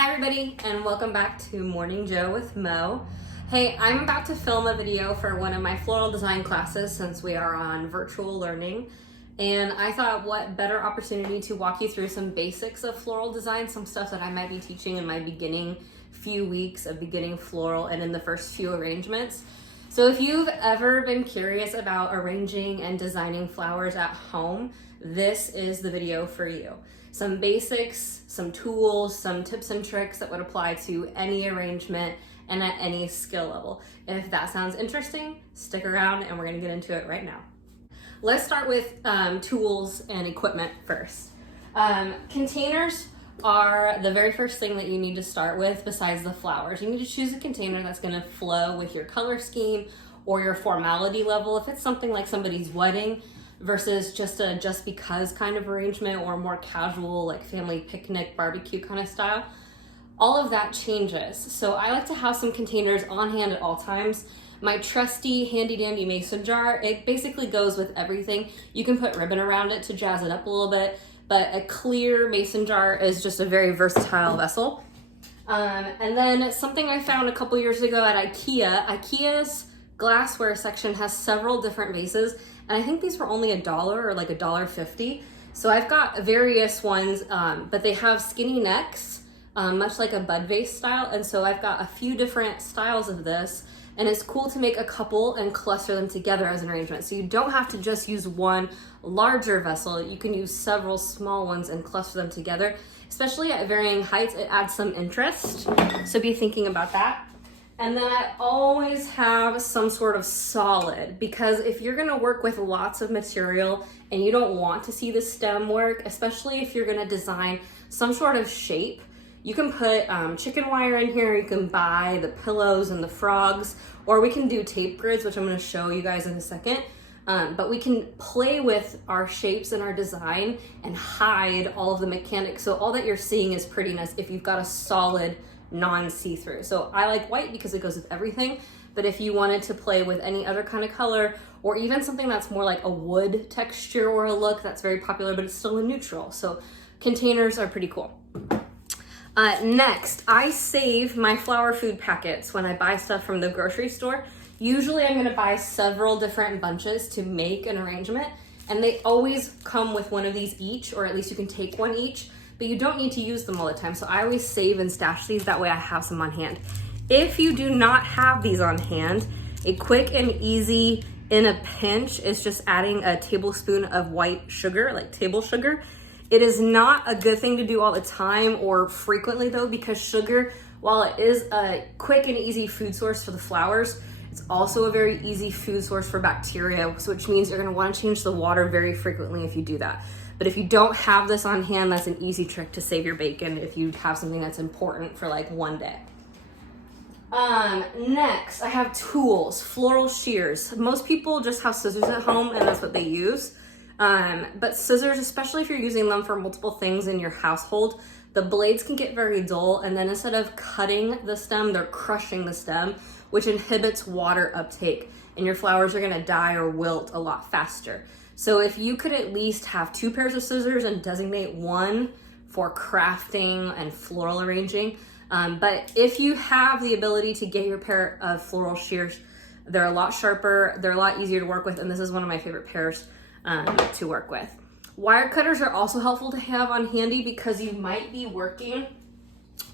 Hi everybody, and welcome back to Morning Joe with Mo. Hey, I'm about to film a video for one of my floral design classes since we are on virtual learning, and I thought what better opportunity to walk you through some basics of floral design, some stuff that I might be teaching in my beginning few weeks of beginning floral and in the first few arrangements. So if you've ever been curious about arranging and designing flowers at home, this is the video for you. Some basics, some tools, some tips and tricks that would apply to any arrangement and at any skill level. If that sounds interesting, stick around and we're gonna get into it right now. Let's start with tools and equipment first. Containers are the very first thing that you need to start with besides the flowers. You need to choose a container that's gonna flow with your color scheme or your formality level. If it's something like somebody's wedding versus just a just because kind of arrangement or more casual like family picnic barbecue kind of style, all of that changes. So I like to have some containers on hand at all times. My trusty handy dandy mason jar, it basically goes with everything. You can put ribbon around it to jazz it up a little bit, but a clear mason jar is just a very versatile vessel. And then something I found a couple years ago at IKEA's glassware section has several different vases, and I think these were only $1 or like $1.50. So I've got various ones, but they have skinny necks, much like a bud vase style. And so I've got a few different styles of this, and it's cool to make a couple and cluster them together as an arrangement. So you don't have to just use one larger vessel. You can use several small ones and cluster them together, especially at varying heights. It adds some interest. So be thinking about that. And then I always have some sort of solid, because if you're gonna work with lots of material and you don't want to see the stem work, especially if you're gonna design some sort of shape, you can put chicken wire in here, you can buy the pillows and the frogs, or we can do tape grids, which I'm gonna show you guys in a second. But we can play with our shapes and our design and hide all of the mechanics. So all that you're seeing is prettiness if you've got a solid non-see-through. So I like white because it goes with everything, but if you wanted to play with any other kind of color or even something that's more like a wood texture or a look, that's very popular, but it's still a neutral. So containers are pretty cool. Next, I save my flower food packets when I buy stuff from the grocery store. Usually I'm gonna buy several different bunches to make an arrangement, and they always come with one of these each, or at least you can take one each, but you don't need to use them all the time. So I always save and stash these, that way I have some on hand. If you do not have these on hand, a quick and easy in a pinch is just adding a tablespoon of white sugar, like table sugar. It is not a good thing to do all the time or frequently though, because sugar, while it is a quick and easy food source for the flowers, it's also a very easy food source for bacteria, so which means you're gonna wanna change the water very frequently if you do that. But if you don't have this on hand, that's an easy trick to save your bacon if you have something that's important for like one day. Next, I have tools, floral shears. Most people just have scissors at home and that's what they use. But scissors, especially if you're using them for multiple things in your household, the blades can get very dull, and then instead of cutting the stem, they're crushing the stem, which inhibits water uptake, and your flowers are gonna die or wilt a lot faster. So if you could at least have 2 pairs of scissors and designate one for crafting and floral arranging. But if you have the ability to get your pair of floral shears, they're a lot sharper, they're a lot easier to work with, and this is one of my favorite pairs to work with. Wire cutters are also helpful to have on handy because you might be working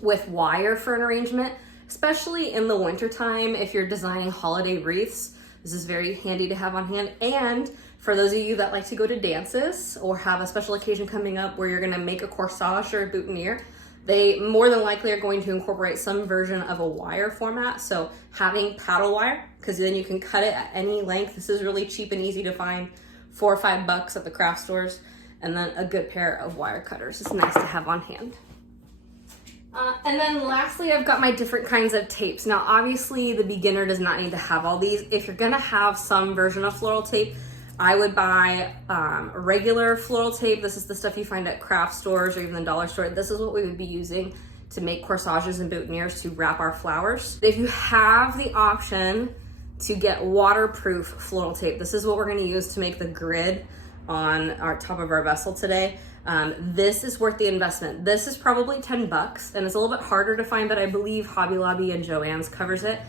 with wire for an arrangement, especially in the wintertime if you're designing holiday wreaths. This is very handy to have on hand. And for those of you that like to go to dances or have a special occasion coming up where you're gonna make a corsage or a boutonniere, they more than likely are going to incorporate some version of a wire format. So having paddle wire, because then you can cut it at any length. This is really cheap and easy to find, $4 or $5 at the craft stores. And then a good pair of wire cutters. It's nice to have on hand. And then lastly, I've got my different kinds of tapes. Now, obviously the beginner does not need to have all these. If you're gonna have some version of floral tape, I would buy regular floral tape. This is the stuff you find at craft stores or even the dollar store. This is what we would be using to make corsages and boutonnieres to wrap our flowers. If you have the option to get waterproof floral tape, this is what we're gonna use to make the grid on our top of our vessel today. This is worth the investment. This is probably 10 bucks and it's a little bit harder to find, but I believe Hobby Lobby and Joann's covers it.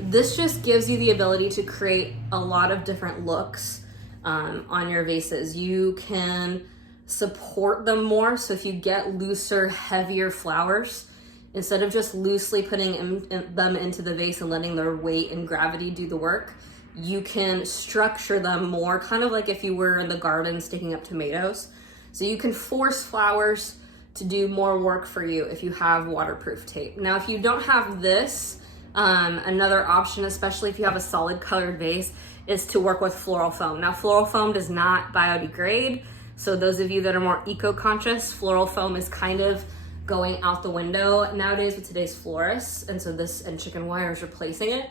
This just gives you the ability to create a lot of different looks on your vases. You can support them more. So if you get looser, heavier flowers, instead of just loosely putting them into the vase and letting their weight and gravity do the work, you can structure them more, kind of like if you were in the garden sticking up tomatoes. So you can force flowers to do more work for you if you have waterproof tape. Now, if you don't have this, another option, especially if you have a solid colored vase, is to work with floral foam. Now, floral foam does not biodegrade. So those of you that are more eco-conscious, floral foam is kind of going out the window nowadays with today's florists. And so this and chicken wire is replacing it.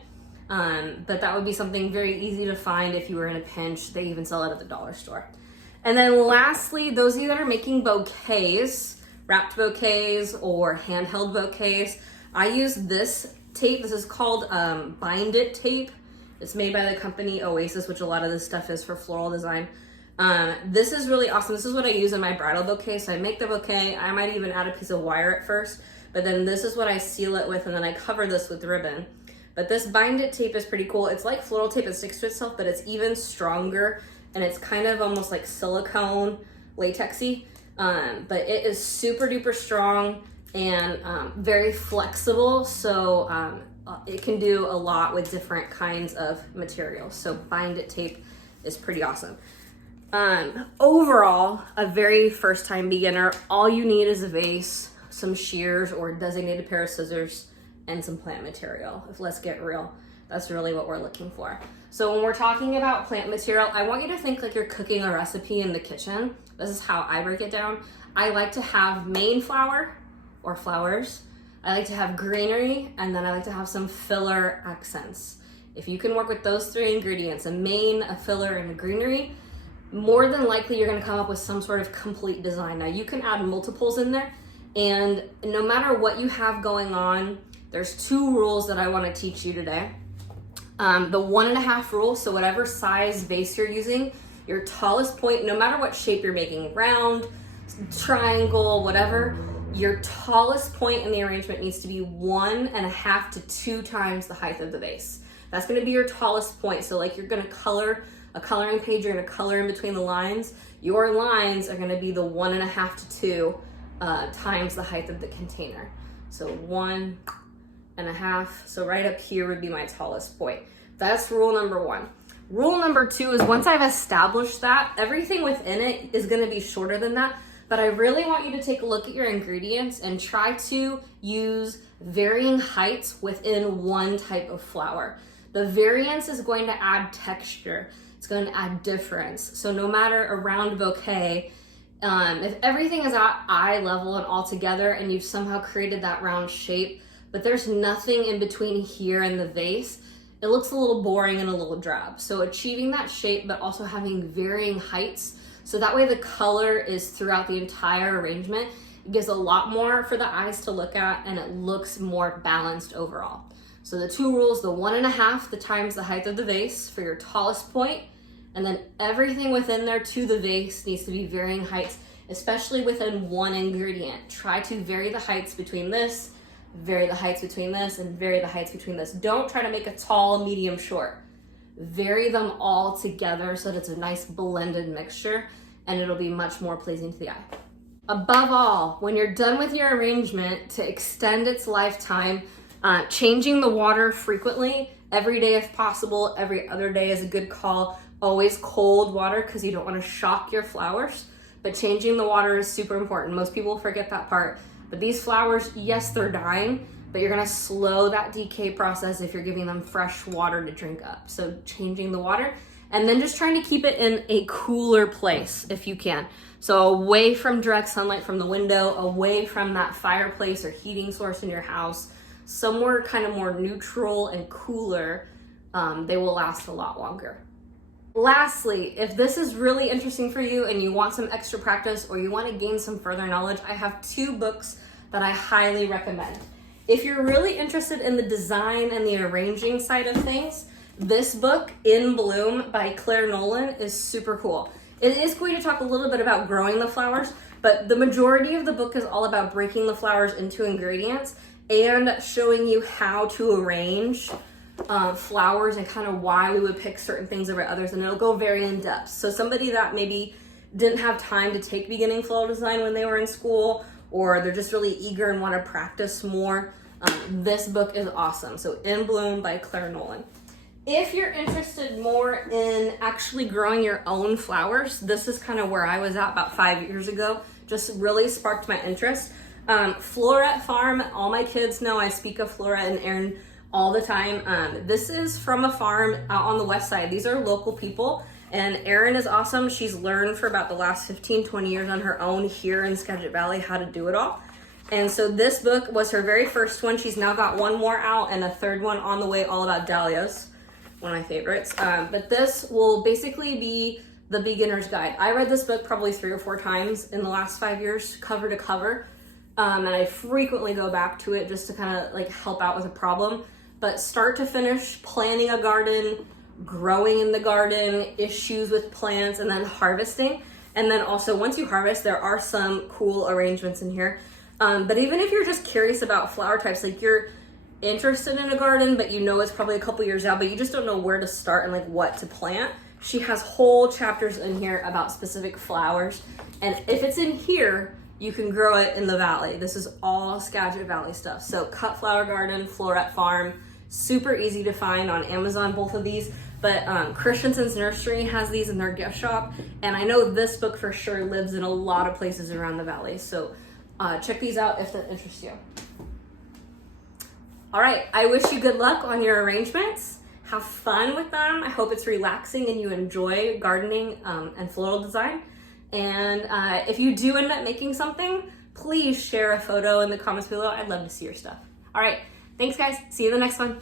But that would be something very easy to find if you were in a pinch. They even sell it at the dollar store. And then lastly, those of you that are making bouquets, wrapped bouquets or handheld bouquets, I use this tape. This is called Bind It tape. It's made by the company Oasis, which a lot of this stuff is for floral design. This is really awesome. This is what I use in my bridal bouquet. So I make the bouquet. I might even add a piece of wire at first, but then this is what I seal it with, and then I cover this with ribbon. But this Bind It tape is pretty cool. It's like floral tape that sticks to itself, but it's even stronger, and it's kind of almost like silicone latexy. But it is super duper strong and very flexible. So it can do a lot with different kinds of materials. So Bind It tape is pretty awesome. Overall, a very first time beginner, all you need is a vase, some shears or designated pair of scissors, and some plant material. Let's get real, that's really what we're looking for. So when we're talking about plant material, I want you to think like you're cooking a recipe in the kitchen. This is how I break it down. I like to have main flower or flowers. I like to have greenery, and then I like to have some filler accents. If you can work with those three ingredients, a main, a filler, and a greenery, more than likely you're gonna come up with some sort of complete design. Now you can add multiples in there, and no matter what you have going on, there's two rules that I wanna teach you today. The 1.5 rule, so whatever size vase you're using, your tallest point, no matter what shape you're making, round, triangle, whatever, your tallest point in the arrangement needs to be 1.5 to 2 times the height of the vase. That's gonna be your tallest point. So like you're gonna color a coloring page, you're gonna color in between the lines. Your lines are gonna be the 1.5 to 2 times the height of the container. So 1.5, so right up here would be my tallest point. That's rule number 1. Rule number 2 is once I've established that, everything within it is gonna be shorter than that, but I really want you to take a look at your ingredients and try to use varying heights within one type of flower. The variance is going to add texture. It's going to add difference. So no matter a round bouquet, if everything is at eye level and all together and you've somehow created that round shape, but there's nothing in between here and the vase, it looks a little boring and a little drab. So achieving that shape, but also having varying heights, so that way the color is throughout the entire arrangement. It gives a lot more for the eyes to look at, and it looks more balanced overall. So the 2 rules, the 1.5 times the height of the vase for your tallest point, and then everything within there to the vase needs to be varying heights, especially within one ingredient. Try to vary the heights between this, vary the heights between this, and vary the heights between this. Don't try to make a tall, medium, short. Vary them all together so that it's a nice blended mixture, and it'll be much more pleasing to the eye. Above all, when you're done with your arrangement, to extend its lifetime, changing the water frequently, every day if possible. Every other day is a good call. Always cold water because you don't want to shock your flowers, but changing the water is super important. Most people forget that part, but these flowers, yes, they're dying, but you're gonna slow that decay process if you're giving them fresh water to drink up. So changing the water, and then just trying to keep it in a cooler place if you can. So away from direct sunlight from the window, away from that fireplace or heating source in your house, somewhere kind of more neutral and cooler, they will last a lot longer. Lastly, if this is really interesting for you and you want some extra practice or you want to gain some further knowledge, I have 2 books that I highly recommend. If you're really interested in the design and the arranging side of things, this book, In Bloom by Claire Nolan, is super cool. It is going to talk a little bit about growing the flowers, but the majority of the book is all about breaking the flowers into ingredients and showing you how to arrange flowers and kind of why we would pick certain things over others, and it'll go very in depth. So somebody that maybe didn't have time to take beginning floral design when they were in school, or they're just really eager and want to practice more, this book is awesome. So In Bloom by Claire Nolan. If you're interested more in actually growing your own flowers, this is kind of where I was at about 5 years ago. Just really sparked my interest. Flora Farm, all my kids know I speak of Flora and Erin all the time. This is from a farm out on the west side. These are local people, and Erin is awesome. She's learned for about the last 15-20 years on her own here in Skagit Valley how to do it all. And so this book was her very first one. She's now got one more out and a third one on the way, all about dahlias, one of my favorites. But this will basically be the beginner's guide. I read this book probably 3 or 4 times in the last 5 years, cover to cover. And I frequently go back to it just to kind of like help out with a problem. But start to finish, planning a garden, growing in the garden, issues with plants, and then harvesting. And then also once you harvest, there are some cool arrangements in here. But even if you're just curious about flower types, like you're interested in a garden, but you know it's probably a couple years out, but you just don't know where to start and like what to plant, she has whole chapters in here about specific flowers. And if it's in here, you can grow it in the valley. This is all Skagit Valley stuff. So Cut Flower Garden, Floret Farm, super easy to find on Amazon, both of these. But Christensen's Nursery has these in their gift shop. And I know this book for sure lives in a lot of places around the valley. So check these out if that interests you. All right, I wish you good luck on your arrangements. Have fun with them. I hope it's relaxing and you enjoy gardening and floral design. And if you do end up making something, please share a photo in the comments below. I'd love to see your stuff. All right, thanks guys. See you in the next one.